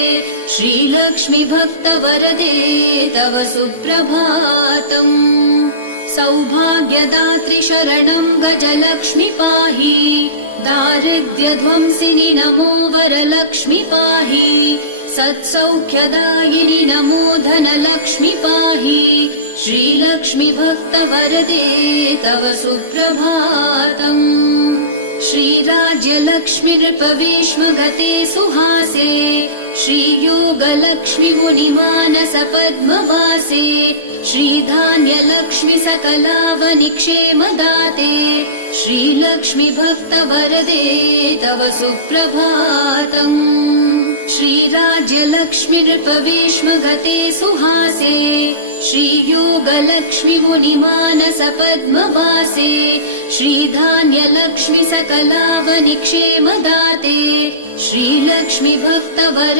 श्रीलक्ष्मी भक्तवरदे तव सुप्रभातम्। सौभाग्यदात्रि शरणं गजलक्ष्मि पाहि, दारिद्र्यध्वंसिनि नमो वरलक्ष्मि पाहि, सत्सौख्यदायिनि नमो धनलक्ष्मि पाहि। श्रीलक्ष्मी भक्तवरदे तव सुप्रभातम्। श्रीराज्यलक्ष्मी नृपवेश्मगते सुहासे, श्रीयोगलक्ष्मी मुनिमानस पद्मवासे, श्रीधान्यलक्ष्मी सकलावनिक्षेमदाते। श्रीलक्ष्मी भक्तवरदे तव सुप्रभातम्। श्रीराज्यलक्ष्मी नृपवेश्मगते सुहासे, श्रीयोगलक्ष्मी मुनिमानस पद्मवासे, श्रीधान्यलक्ष्मी सकलावनिक्षेमदाते। श्रीलक्ष्मी भक्तवरदे